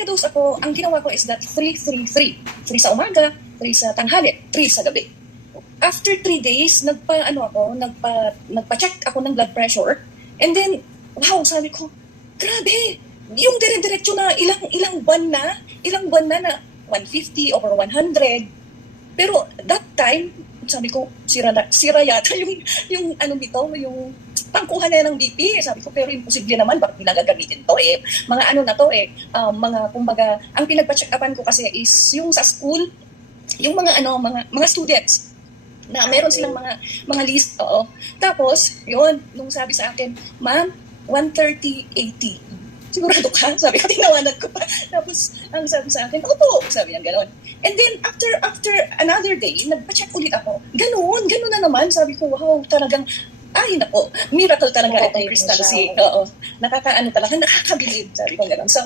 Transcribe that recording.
nagka-dose ako, ang ginawa ko is that 3-3-3. 3 sa umaga, 3 sa tanghali, 3 sa gabi. After 3 days, nagpa-check ako ng blood pressure. And then, wow, sabi ko, grabe, yung dire-diretso na ilang buwan na 150 over 100. Pero that time, sabi ko, sira yata yung ano dito, yung pangkuha na ng BP. Sabi ko, pero imposible naman, bakit nila gagamitin to eh? Mga ano na to eh, kumbaga, ang pinagpa-check-upan ko kasi is yung sa school, yung mga students, na meron silang mga list, oo. Tapos, yun, nung sabi sa akin, ma'am, 130-80. Sigurado ka? Sabi ko, tinawanan ko pa. Tapos, ang sabi sa akin, opo, sabi niya, gano'n. And then, after another day, nagpa-check ulit ako. Gano'n na naman. Sabi ko, wow, talagang, ay, nako, miracle talaga itong Crystal C. Oo, nakakaano talaga, nakakabilib, sabi ko gano'n. So,